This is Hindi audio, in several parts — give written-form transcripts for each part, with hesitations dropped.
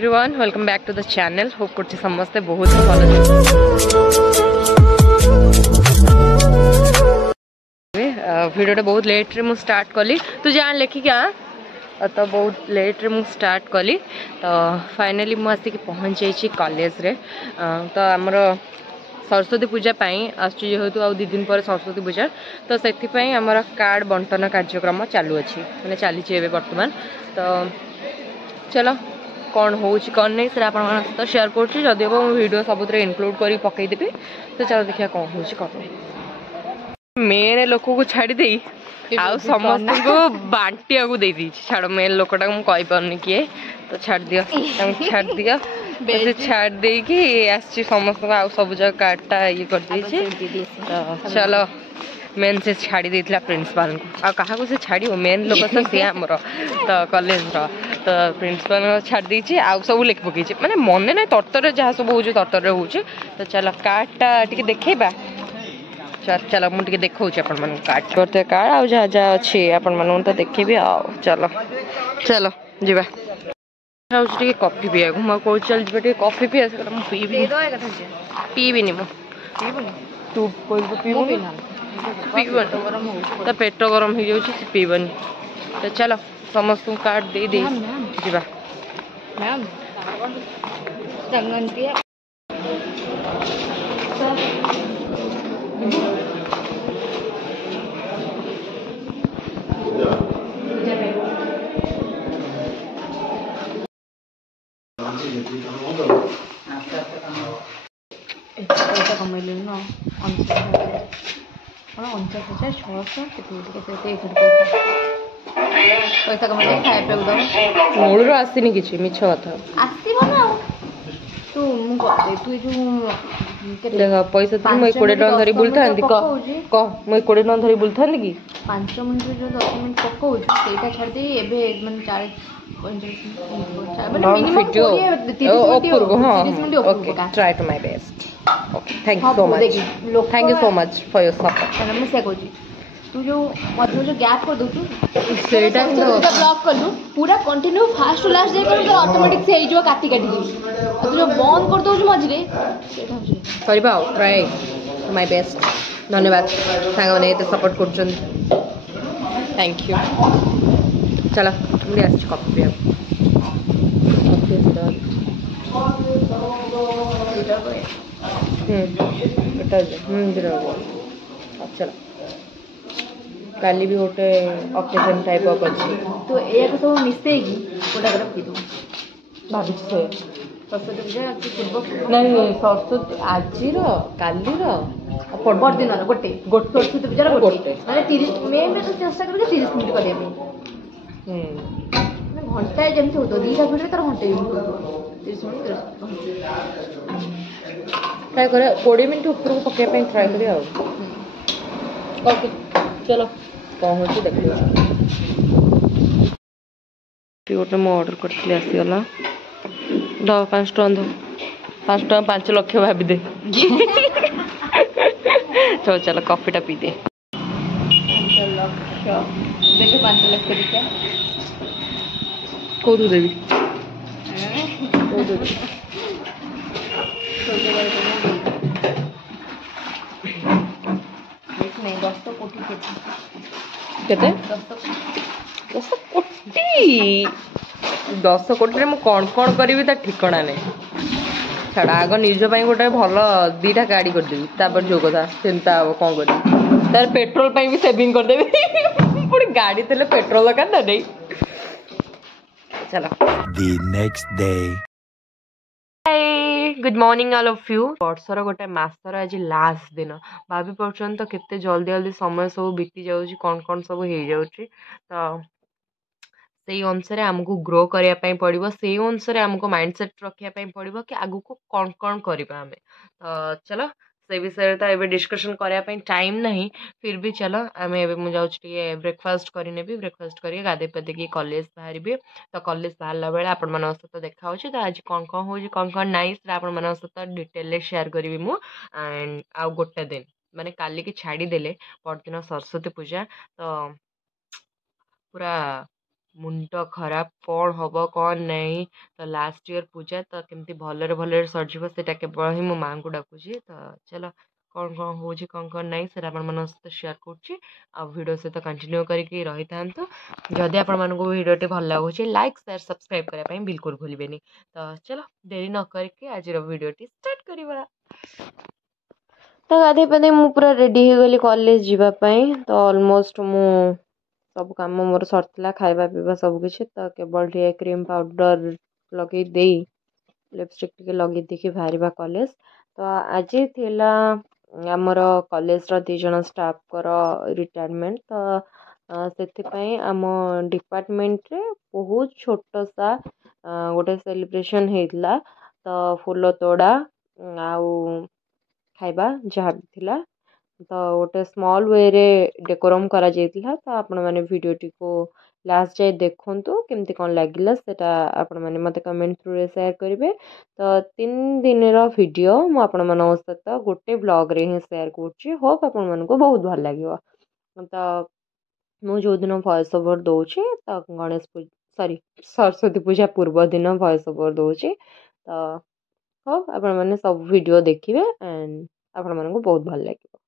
Everyone welcome back to the channel hope करछि समस्ते बहुत भल वीडियो बहुत लेट रे मु स्टार्ट कली तू जान लेखि क्या तो बहुत लेट रे मु स्टार्ट कली तो फाइनली मु आसिक पहुँच जाइछि कॉलेज रे तो हमर सरस्वती पूजा जेहेतु आ 2 दिन पर सरस्वती पूजा तो से आमर कार्ड बंटन कार्यक्रम चालू अच्छी मैंने चली बर्तमान तो चलो कौन हो कौन नहीं सर आप शेयर करुँच जदि हम वीडियो सब इनक्लूड कर पकईदेवी तो चलो देखिए कौन हो कौन मेन लोक को छाड़ी दे आउ समस्त को बांटिया को दे दी छाड़ मेन लोकटा मुझे कहीपरनी किए तो छाड़ दियो छाड़ दियो छाड़ दे कि समस्त आउ सब जगह कार्डटा ये कर तो चलो मेन से छाड़ी देथिला प्रिंसिपल को आ कहा को से छाड़ी मेन लोक तो सी हमर तो कॉलेज रो तो प्रिंसिपल छाड़ दीची आ सब लिख पकईची माने मने नै तरतर जहाँ सब होउछ तरतर रे होउछ तो चलो कार्डटा टिके देखैबा चलो मुझे देखा अपन मन कार्ड करते कार्ड आ जहाँ जहाँ अच्छे अपन मन तो देखेबी आ चलो चलो जीवा टे कॉफी पीया मुझे कौन चल जी कॉफी पी पीबी तू पीबन तो पेट गरम हो जाऊँ पीबन तो चलो समस्त कार्ड दे दे जीवा पैसा कमैली न 49,600 पैसा कमैले खाଇବା ପାଇଁ मूलर आसनी कि मिछ कथा आसब ना तू तू जो पैसा तू मुझे 20 टका धरी बुलता कह मुझे 20 टका धरी बुलता कि 5 मिनट जो 10 मिनट पकाऊँ से छाड़ी एबे माने 40 try to my best okay thank you so much for your support मैं से कहूँ तू जो मध्य जो गैप कर दउ सेटा ब्लॉक कर दू पूरा कंटिन्यू फास्ट टू लास्ट जाय कर ऑटोमेटिक से जो काटी काटी तू जो बंद कर दउ मझरे सेटा करबा ट्राई माय बेस्ट धन्यवाद सांग माने एते सपोर्ट करछन थैंक यू चलो मुझे आज कॉफी पिया चलो काली भी गोटे ऑकेजन टाइप ऑफ अच्छी तो ये सब मिसे गोटा गोटा पी दो भाभी सरस्वती पूजा नहीं सरस्वती आज कालीर परदिन गोटे गोटे सरस्वती पूजा गोटे माने 30 में तो चेष्टा करके 30 मिनट करबे घंटा जमी हो 2 मिनट तर घंटे 30 मिनट ट्राई करे 20 मिनट ऊपर को पकाई ट्राई करिए ओके चलो कौन हो देख गोटे मुझे ऑर्डर करती आसीगला द 5 टका दो 5 टका 5 लक्ष भाभी दे चलो चलो कॉफीटा पी दे 5 लक्ष देखे 5 लक्ष देखा कौन देवी नहीं 10 कोटी केते 10 कोटी 10 कोटी में कौन कौन करी ठिकना नहीं छाड़ा आग निज गोटे भल 2टा गाड़ी करदेवी तापर जो कथा चिंता हम कौन कर तार पेट्रोल भी सेविंग करदेवी पुणी गाड़ी थे पेट्रोल दरकार ना नहीं चलो the next day good morning all of you वर्षर गोटे मासर आज लास्ट दिन भाभी पार्छन तो केते जल्दी जल्दी समय सब बीती जाऊँगी कौन सब हो जाऊँगी तो से अनुसार आमको ग्रो करने पड़ो से अनुसार आमको माइंडसेट रखापी पड़ो कि आगु को कौन करवा आम तो चलो से विषय तो ये डिस्कसन करने टाइम नहीं फिर भी चलो आम ए जाऊँगी ब्रेकफास्ट करने ब्रेकफास्ट कर गाधे पाधे कॉलेज बाहर तो कॉलेज बाहर बेले आपण मान सहित देखा तो आज कौन कौन नाई आपण सहित डिटेल शेयर करी मु एंड आउ गोटे दिन माने काली की छाड़ी देले परदिन सरस्वती पूजा तो पूरा मुंड खराब कौन हम कौन नहीं तो लास्ट ईयर पूजा तो केमती भलरे भलरे सजीव से केवल ही मो माँ को डाकुची तो चलो कौन कौन हो कौन नहीं से सहित शेयर करुँच सहित कंटिन्यू करके रही था जदि आपण भिडियो भल लगुच लाइक शेयर सब्सक्राइब करने बिल्कुल भूलें तो चलो देरी न करके आज भिडियो स्टार्ट करवा तो गाधे पाधे मु पूरा रेडी हो गली कॉलेज जीवाई तो ऑलमोस्ट मु सब काम मोर सरला खाଇବା पीवा सबकि तो केवल क्रीम पाउडर लगे दे लिपस्टिक टे लगे देखिए बाहर कॉलेज तो आज थिला आमर कॉलेज रो 2 जन स्टाफ कर रिटायरमेंट तो से आम डिपार्टमेंट रे बहुत छोट सा गोटे सेलिब्रेशन होता तो फूल तोड़ा आउ खाଇବା जहाँ भी थिला तो गोटे स्मॉल वे रे डेकोरम करा जाइतिला तो आपण माने वीडियो टी को लास्ट जाए देखंतु केमती कोन लागिला सेटा आपण माने मते कमेंट थ्रू रे शेयर करिवे तो 3 दिन रो वीडियो मु आपण मानो सहित गोटे ब्लॉग रे ही शेयर करछि होप आपण मानको को बहुत भल लागियो तो मु जो दिन वॉइस ओवर दोछि तो गणेश पूजा सॉरी सरस्वती पूजा पूर्व दिन वॉइस ओवर दोछि तो होप आपण माने सब वीडियो देखिवे एंड आपण मानको बहुत भल लागियो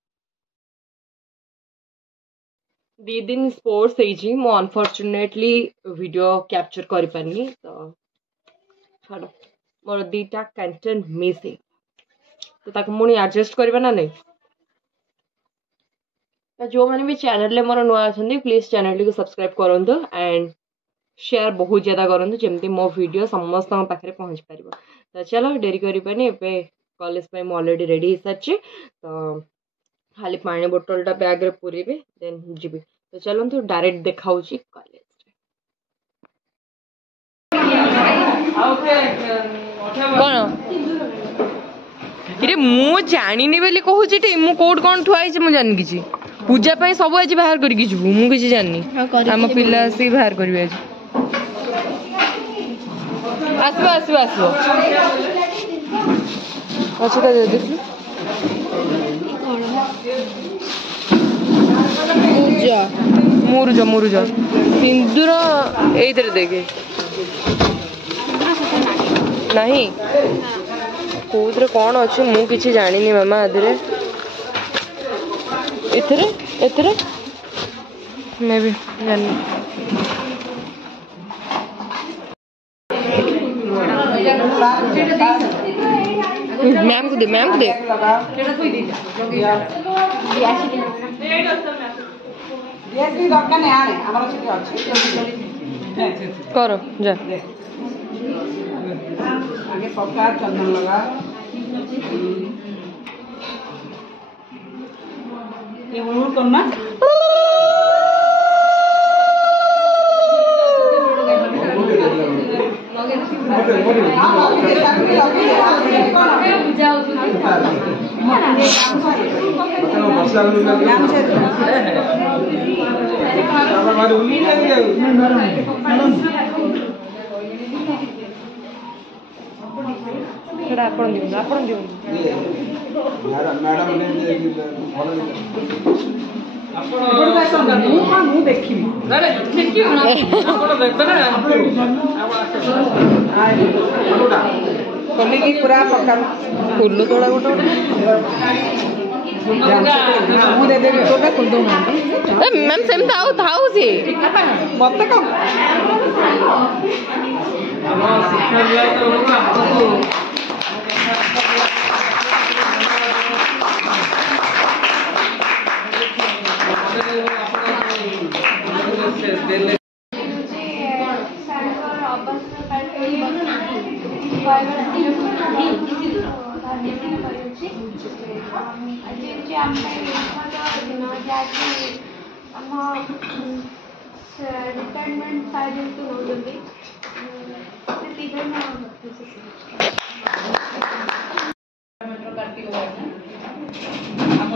2 दिन स्पोर्ट्स मो अनफॉर्चुनेटली वीडियो कैप्चर कर पारनी तो छाड़ मोर 2टा कंटेंट मिसिंग तो ताको मुनी एडजस्ट करबा ना नहीं तो जो मैंने भी चैनल ले मोर नुआ अछंदी प्लीज चैनल को सब्सक्राइब करंतु एंड शेयर बहुत ज़्यादा करंतु जेमती मो वीडियो समस्त पाखे पहुँच पार तो चलो डेरी करें कॉलेज पे मु ऑलरेडी रेडी हो सारी तो खाली पानी बोतलटा बैग रे पूरेबी देन जीवी तो चलते डायरेक्ट देखा कॉलेज कौन इरे मु जानी बोली कहूँ मु कौट कौन ठुआई मुझे जानी किसी पूजा पाई सब आज बाहर करके जीवु मु किसी जानी आम पिला आसी बाहर करेंगे आज आसो आसो आसो अच्छा देखिए मुरुज मुरुज सिंदूर ये देखे नहीं कौन कौन अच्छे मु किसी जानी मामा आदि एथरे मैं भी जानी मैम को दे करो जा आगे पक्का चंदन लगा ये उड़ करना पूरा पक्का फूल तोड़ा गोटे मैम सेम था सी मत कम रिटायरमेंट साइड तो नौजंदी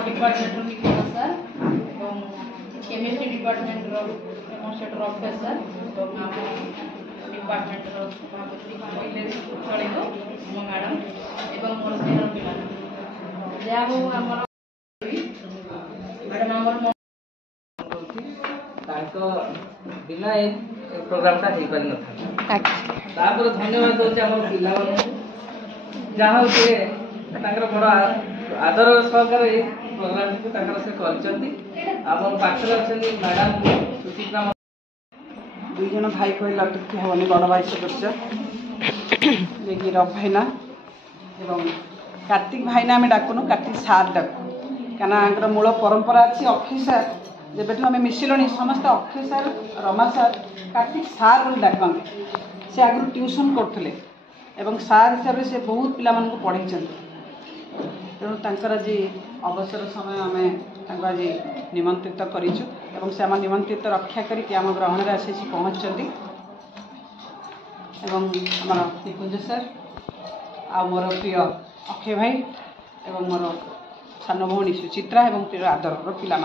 department sir chemistry department demonstrator professor department चलो मो मैडम एवं मोर स्नेहर पिला जहाँ हूँ आम मैडम आम बिना प्रोग्रामटा हो पारि नथा तापर धन्यवाद दउछ हमर पिला मानू जहाँ हो से ताकर बड़ आदर सहकार ए प्रोग्राम को ताकर से करचंती हमर पाखरे अछंती मैडम सुचित्रा दुई जन भाई कहले अटकी हवनी बड़ भाई सदस्य लेकिन रफ भाईना एवं कार्तिक भाईना आम डाकुनु कार्तिक सार डाकू क्या मूल परंपरा अच्छी अक्षय सार जब आम मिशिलुणी समस्त अक्षय सार रमा सार कार्तिक सार बोली डाकते से आगु ट्यूशन करते एवं सार हिसाब से बहुत पिला पढ़ाई तेणु तांकर आज अवसर समय आम आज निमंत्रित करूँ से आम निमंत्रित रक्षा करके आम ग्रहण में आसी पहुँचती एवं आमर निकुंज सर आ मोर प्रिय अक्षय भाई एवं मोर सान भौणी सुचित्रा एवं प्रिय आदर पिला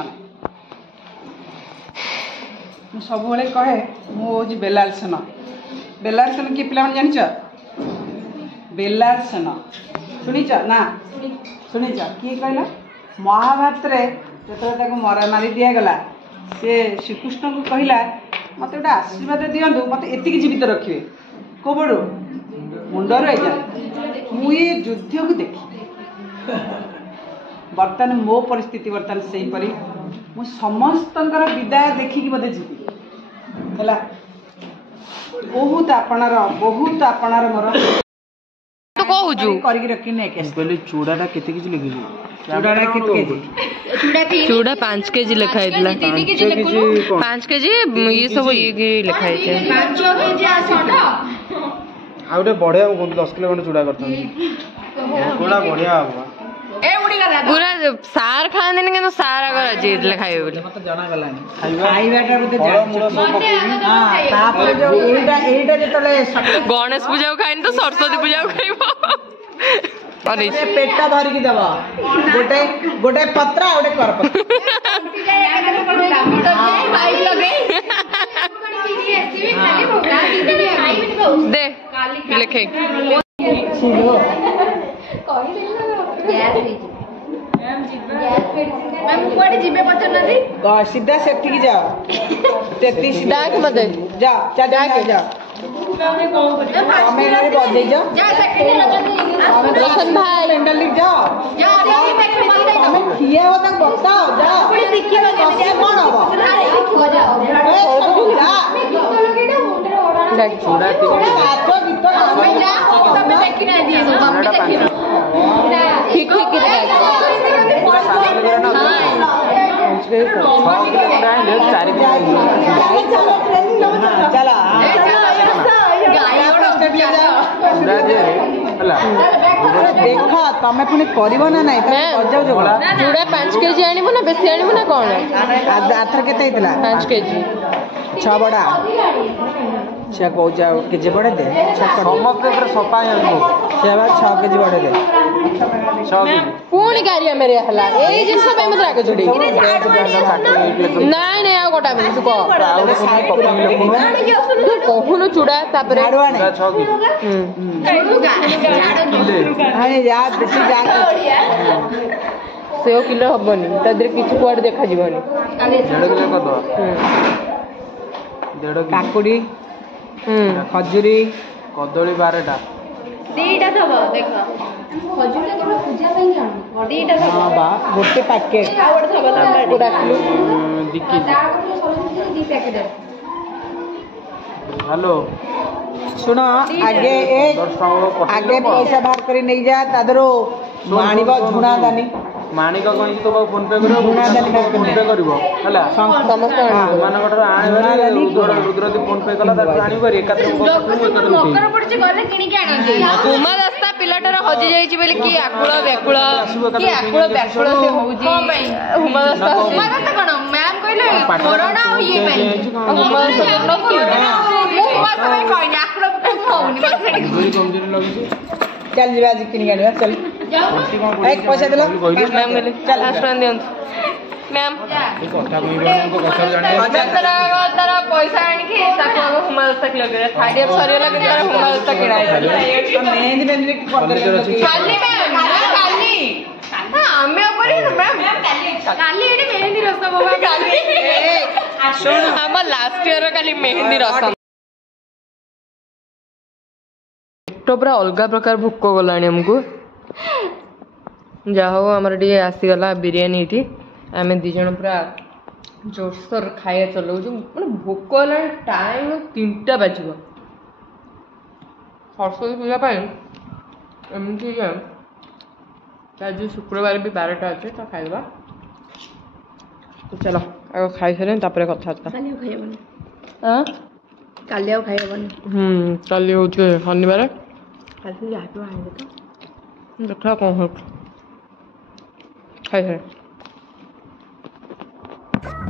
सब कहे मुझे बेलाल सेन किए पिला जान बेलाल सेन शुणीच ना शुणीच किए कहला महाभारत जो मरा मारी दिगला सी श्रीकृष्ण को कहला मत गोटे आशीर्वाद दिंतु मत एति जीवित रखिए कौड़ मुंडर मुझे युद्ध को देखी बर्तमान मो परिस्थिति बर्तमान से हीपरी मु समस्त विदाय देखिकी बोधे जीवी है बहुत आपणार मोर तो कहूजु करके रखी नहीं कहले चूड़ाटा केते केजी लिखि चूड़ाटा केते केजी चूड़ा 5 केजी लिखा है 5 केजी ये सब ये लिखा है 5 केजी आछटा आ गोटे बढ़िया 10 किलो खंड चूड़ा करथन चूड़ा बढ़िया होगा ए उड़ी गला पूरा सार खाने नहीं तो सार अगर अजीत लिखाए बोले मत जाना गलानी खाइबाटा बोते जान हां तापर जो एटा जेतले गणेश पूजा खाइन तो सरस्वती पूजा खाइबो अरे पेटा भर की दबा गोटे पत्रा गोटे करपत्र दे लिखे सीधा सेठी जाओ 33 डाक मत जा जा रोशन भाई पेंडल लिख जाओ किए हो तक बताओ जा कौन चला देख तमें पुणी कर चूड़ा 5 केजी आनबो ना बेसी आनबो ना कौन आथर के 5 केजी 6 बड़ा से कौ केजी बढ़े दे समस्त सफा से 6 केजी बढ़े दे पुणी गारिया मेरे हला ए जिन सब मत राके जोड़ी नहीं नहीं आ गोटा में तू कहूनु चूड़ा तापर 6 अरे यार बेटी जा से किलो हबनी तादरे किछु कुआड देखा जीवनी 1.5 किलो कर दो 1.5 काकुड़ी खजुरी कदली 12टा दीटा थब देखो खजुरी केवल पूजा पे आनो दीटा थब हां बा गोटे पैकेट आउड थब लंबा पूरा किलो दिक्की दी पैकेट हेलो सुनो आगे आगे पैसा बाहर करी नहीं जा तादरो मानिबा झुणा दानी माणिक कहीं तो फोन पे करो फोन पे करिवो हला समस्त मानकटर आने रुद्रदी फोन पे कला आनी करी एकत्र मकर पड़छ गले किनी के आनो उमा दस्ता पिलाटर हजि जाईची बेले की आकुळ व्याकुळ की आकुळ व्याकुळ से होउजी उमा दस्ता कोन मैम कहले कोरोना ये पे उमा दस्ता उमा समय कहनी आकुळ होउनी बड़ी कमजोरी लगुची चल जीवा जी किनी गाड़ी चल एक पैसा देलो मैम गेले चल आश्रम दियन मैम कथा कहबो को कथा जाने तारा पैसा आनी के ताको हुमा दस्ता के लगे थर्ड ईयर सरी लगे तारा हुमा दस्ता किनाई मेहंदी मेहंदी कर दे खाली मैम खाली हां हमें ऊपर मैम କାଲି ଏଠି ମେହେନ୍ଦି ରସମ ଆମ ଲାଷ୍ଟ ଇୟର କାଲି ମେହେନ୍ଦି ରସମ। ପେଟ ପୁରା ଅଲଗା ପ୍ରକାର ଭୋକ ଗଲାଣି ଆମକୁ। ଯାହା ହଉ ଆମର ଟିକେ ଆସିଗଲା ବିରିୟାନୀ ଏଠି। ଆମେ ଦି ଜଣ ପୁରା ଜୋରସୋର ଖାଇବା ଚଲାଉଛୁ। ମାନେ ଭୋକ ହେଲାଣି, ଟାଇମ୍ 3ଟା ବାଜିବ। ସରସ୍ୱତୀ ପୂଜା ପାଇଁ ଏମିତି ଆଜି ଶୁକ୍ରବାର ବି 12ଟା ଅଛି ତ ଖାଇବା। ଚାଲ ଆଗ ଖାଇସାରିଲେ ତାପରେ କଥାବାର୍ତ୍ତା। କାଲି ଆଉ ଖାଇବନି, ଆଁ କାଲି ଆଉ ଖାଇବନି। କାଲି ହେଉଛି ଶନିବାର। କାଲି ଯାହା ଆଣିବେ ତ ଦେଖିବା କ'ଣ ହେଉଛି। ଖାଇସାରେ।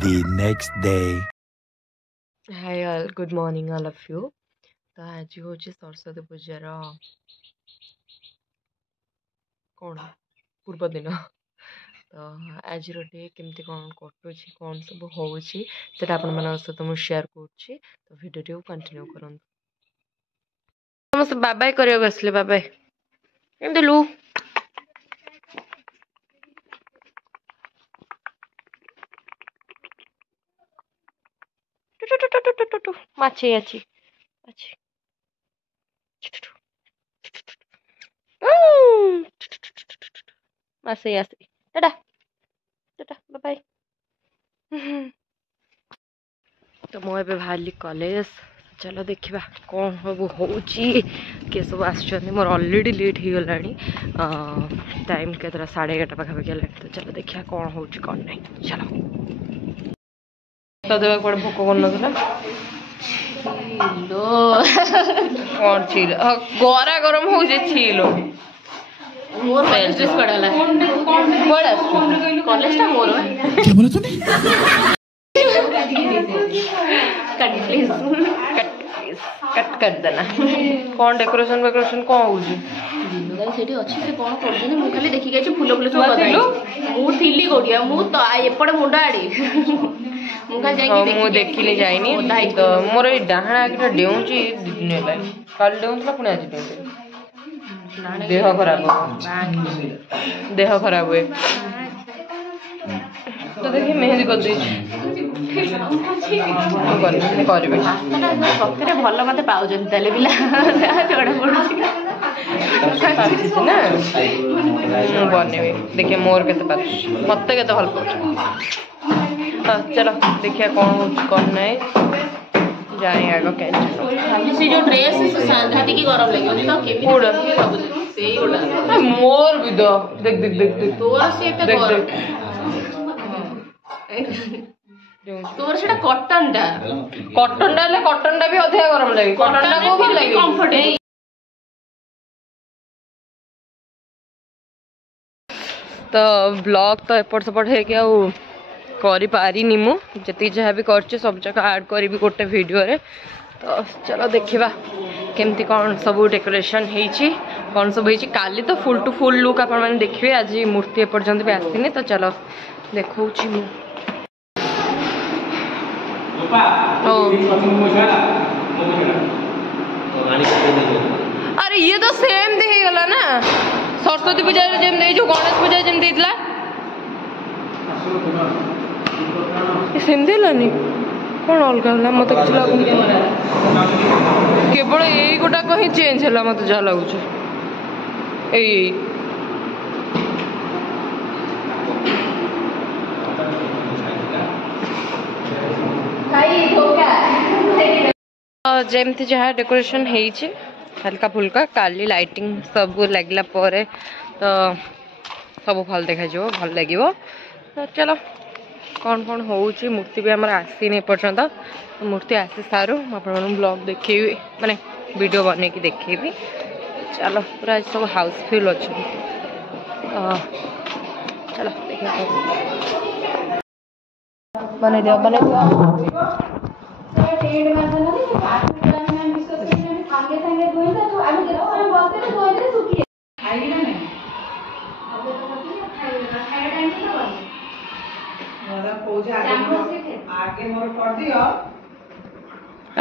The next day. Hi all, good morning all of you. ତ ଆଜି ହେଉଛି ସରସ୍ୱତୀ ପୂଜାର କ'ଣ ପୂର୍ବ ଦିନ। ତ ଆଜିର ଡେ କେମିତି କ'ଣ କଟୁଛି, କ'ଣ ସବୁ ହେଉଛି ସେଇଟା ଆପଣମାନଙ୍କ ସହିତ ମୁଁ ସେୟାର କରୁଛି। ତ ଭିଡ଼ିଓଟିକୁ କଣ୍ଟିନ୍ୟୁ କରନ୍ତୁ। ସମସ୍ତେ ବାବାଇ କରିବାକୁ ଆସିଲେ। ବାବାଇ କେମିତି ଲୁ ମାଛି ଅଛି ମାଛି ଆସି ଟାଟା ଟାଟା ବାବାଇ। ତ ମୁଁ ଏବେ ବାହାରିଲି କଲେଜ। ଚାଲ ଦେଖିବା କ'ଣ ସବୁ ହେଉଛି, କିଏ ସବୁ ଆସିଛନ୍ତି। ମୋର ଅଲରେଡ଼ି ଲେଟ୍ ହେଇଗଲାଣି, ଟାଇମ୍ କେତେଟା 11:30 ପାଖାପାଖି ହେଲାଣି। ତ ଚାଲ ଦେଖିବା କ'ଣ ହେଉଛି କ'ଣ ନାହିଁ। ଚାଲ ତ ଦେବା କୁଆଡ଼େ ଭୋକ କରୁନଥିଲା। କ'ଣ ଛିଲୋ ଗରା ଗରମ ହେଉଛି ଛିଲୋ। ମୋର କଲେଜ ଡ୍ରେସ୍ କୁଆଡ଼େ ଗଲା? କୁଆଡ଼େ ଆସୁଛୁ? କଲେଜଟା ମୋର कट कर देना। कौन डेकोरेशन वेकोरेशन कौन होउची? ସେଠି ଅଛି, ସେ କ'ଣ କରୁଛନ୍ତି ମୁଁ ଖାଲି ଦେଖିକି ଆଇଛି। ଫୁଲ ଫୁଲ ସବୁ ଗଦାଇଛି। ମୁଁ ଥିଲି କୋଉଠି, ମୁଁ ତ ଏପଟେ ମୁଣ୍ଡ ଆଡ଼େ ମୁଁ ଖାଲି ଯାଇକି ମୁଁ ଦେଖିଲି ଯାଇନି। ତ ମୋର ଏଇ ଡାହାଣ ଆଖିଟା ଡେଉଁଛି 2 ଦିନ ହେଲାଣି। କାଲି ଡେଉଁଥିଲା ପୁଣି ଆଜି ଡେଉଁଛି। ଦେହ ଖରାପ ଦେହ ଖରାପ ହୁଏ। ତ ଦେଖି ମେହେନ୍ଦି କରିଦେଇଛି। କରିବି ସତରେ ଭଲ ମତେ ପାଉଛନ୍ତି ତାହେଲେ ପିଲା ଜଣା ପଡୁଛି ନା। ମୁଁ ବନେଇବି ଦେଖିବା ମୋର କେତେ ପାଚୁଛି, ମତେ କେତେ ଭଲ ପାଉଛି। ହଁ ଚାଲ ଦେଖିବା କ'ଣ ହେଉଛି କ'ଣ ନାହିଁ। ଯାଇ ଆଗ ଖାଲି ସେ ଯୋଉ ଡ୍ରେସ୍ ସାଂଘାତିକି ଗରମ ଲାଗିବନି ତ କେମିତି ଭାବୁଛି ସେଇଗୁଡା। ମୋର ବି ତ ଦେଖ ଦେଖ ଦେଖ ଦେଖ ତୋର ସେ ଏତେ ଦେଖ ଗରମ, ଦେଖ ତୋର ସେଟା କଟନଟା ହେଲେ କଟନଟା ବି ଅଧିକା ଗରମ ଲାଗେ। କଟନଟା କୋଉ ଭଲ ଲାଗେ? କମ୍ଫର୍ଟେବଲ। ତ ବ୍ଲଗ ତ ଏପଟ ସେପଟ ହେଇକି ଆଉ କରିପାରିନି। ମୁଁ ଯେତିକି ଯାହା ବି କରିଛି ସବୁ ଯାକ ଆଡ଼୍ କରିବି ଗୋଟେ ଭିଡ଼ିଓରେ। ତ ଚାଲ ଦେଖିବା କେମିତି କ'ଣ ସବୁ ଡେକୋରେସନ୍ ହେଇଛି, କ'ଣ ସବୁ ହେଇଛି। କାଲି ତ ଫୁଲ୍ ଟୁ ଫୁଲ୍ ଲୁକ୍ ଆପଣମାନେ ଦେଖିବେ। ଆଜି ମୂର୍ତ୍ତି ଏପର୍ଯ୍ୟନ୍ତ ବି ଆସିନି। ତ ଚାଲ ଦେଖଉଛି ମୁଁ। अरे ये तो सेम ହେଇଗଲା ନା। ସରସ୍ୱତୀ ପୂଜାରେ ଯେମିତି ଏଇ ଯୋଉ ଗଣେଶ ପୂଜା ଯେମିତି ହେଇଥିଲା ସେମିତି ହେଲାନି। କ'ଣ ଅଲଗା ହେଲା ମତେ କିଛି ଲାଗୁନି। କେବଳ ଏଇ ଗୋଟାକ ହିଁ ଚେଞ୍ଜ ହେଲା ମତେ ଯାହା ଲାଗୁଛି। ଏଇ ଯେମିତି ଯାହା ଡେକୋରେସନ୍ ହେଇଛି ହାଲକା ଫୁଲକା। କାଲି ଲାଇଟିଂ ସବୁ ଲାଗିଲା ପରେ ତ ସବୁ ଭଲ ଦେଖାଯିବ, ଭଲ ଲାଗିବ। ତ ଚାଲ କ'ଣ କ'ଣ ହେଉଛି। ମୂର୍ତ୍ତି ବି ଆମର ଆସିନି ଏପର୍ଯ୍ୟନ୍ତ। ମୂର୍ତ୍ତି ଆସି ସାରୁ ମୁଁ ଆପଣମାନଙ୍କୁ ବ୍ଲଗ୍ ଦେଖେଇବି, ମାନେ ଭିଡ଼ିଓ ବନେଇକି ଦେଖେଇବି। ଚାଲ ପୁରା ଆଜି ସବୁ ହାଉସଫୁଲ୍ ଅଛନ୍ତି। ଚାଲ ଦେଖିବା ବନେଇଦିଅ ବନେଇଦିଅ।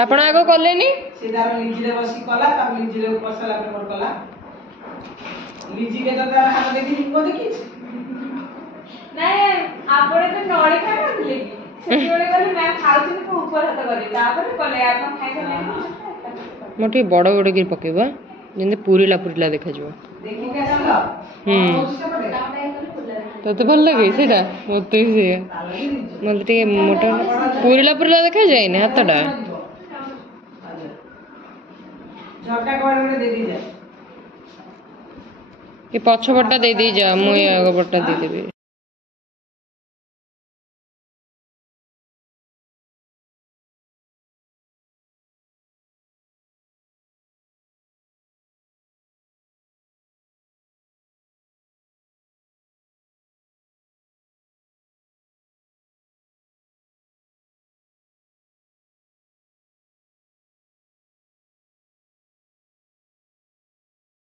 ଆପଣ ଆଗ କଲେନି? ସେ ତାର ଲିଜିରେ ବସି କଲା, ତାପରେ ଲିଜିରେ ବସିଲା ପରେ ମୋର କଲା। ଲିଜି କେତେ ତାର ହାତ ଦେଖିଛି, ମୁଁ ଦେଖିଛି। मोटे बड़ बड़ गिर पकेबा जेंते पूरीला पूरीला देखा जो तते भल लगे सेटा मते से मते टे मोटा पूरीला पूरीला देखा जाए ने हातटा झटका कोड़े दे दी जाए ये पछ पट्टा दे दी जा मु आग पट्टा दे देबे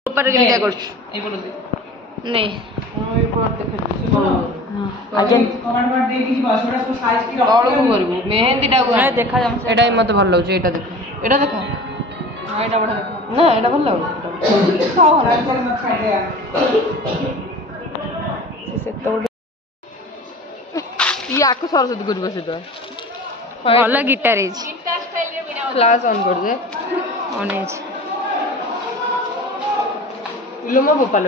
ऊपर केमिया करछ नहीं कमेंट बार दे दी बस ओटा को साइज की रख तळको करबो मेहंदी टा देखा जाम एटा मते भल लागछ एटा देखो एटा देखो हां एटा बडा देखो ना एटा भल लागछ खाओ साइज कर मत खाई दे से तो ये आको सरस्वती गुरु बसे तो वाला गिटार इज क्लास ऑन कर दे ऑन इज इलोमा गोपाल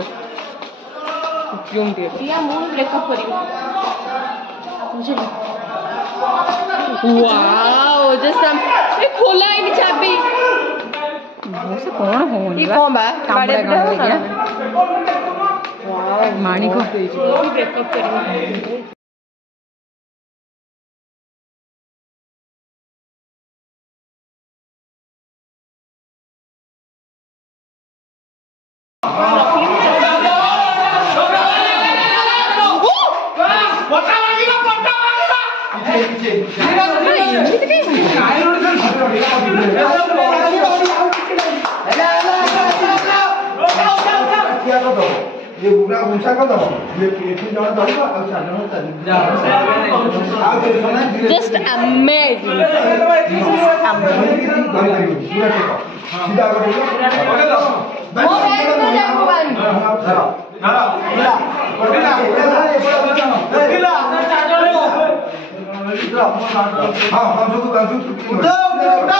क्यों टे या मूड ब्रेकअप करियो मुझे वाओ जस्ट ए खोला इन चाबी से कौन हो ये कौन बा बाड़े बिटा हो ना वाओ माणी को ब्रेकअप करियो ये बुरा गुंसा कर दो ये पेटी जण दो आ चारण जा आ के सुना जस्ट अमेजिंग सीधा करो वो बैठ में जाको बंद हां हम सब बाजू उठा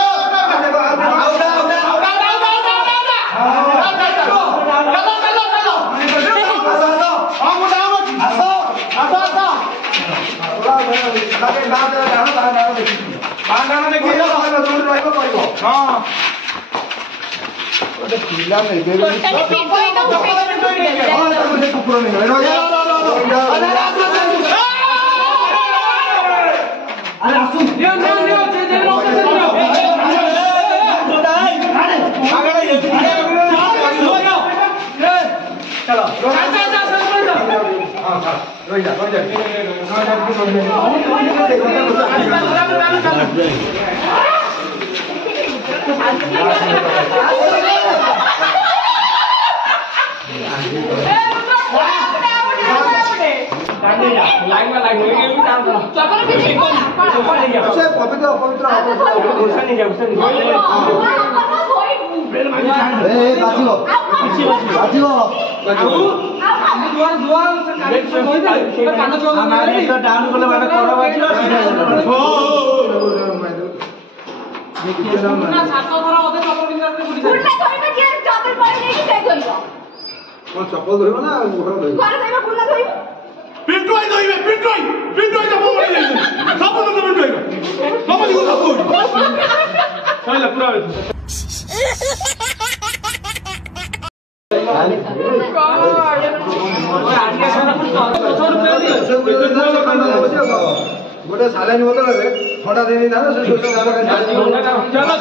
चप्पल धोइब ना मुखर धोइब पिंटोई धोइबे पिंटोई तो मोबाइल ले सब तो पिंटोई सब दिगो सब सहीला पूरा गोटे सालानी बोतल रे थोड़ा देनी ना से सोच चलो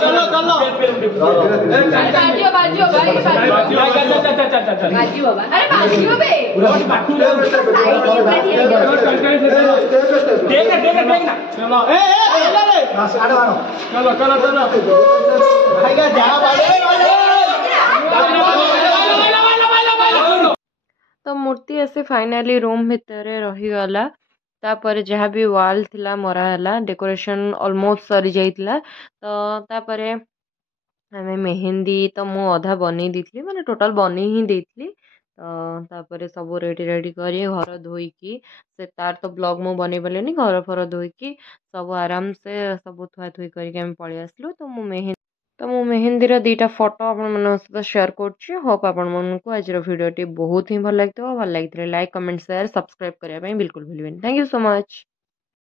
बाजियो भाई बाजियो बाबा अरे बाजियो बे देख ना चलो ए साढ़े 12 चलो भाई का जा तो मूर्ति ऐसे फाइनली रूम भितर रही गला तापर जहाँ भी वाल थिला मरा हला डेकोरेशन ऑलमोस्ट सरी जाइतिला तो तापरे हमें मेहंदी तो मु अधा बनी देथली माने टोटल बनी ही देथली तापर सब रेडी रेडी करी घर धोईकी से तार तो ब्लॉग मु बनै पारेनी घर फर धोईकी सब आराम से सब थुआ थुई करके हम पळि आसलु तो मु मेहंदी दीटा फोटो आपण सहित शेयर करछि होप आपण मानकु आज वीडियो बहुत ही भल लगी लाइक कमेंट शेयर सब्सक्राइब करने बिल्कुल भूलिबेनी थैंक यू सो मच।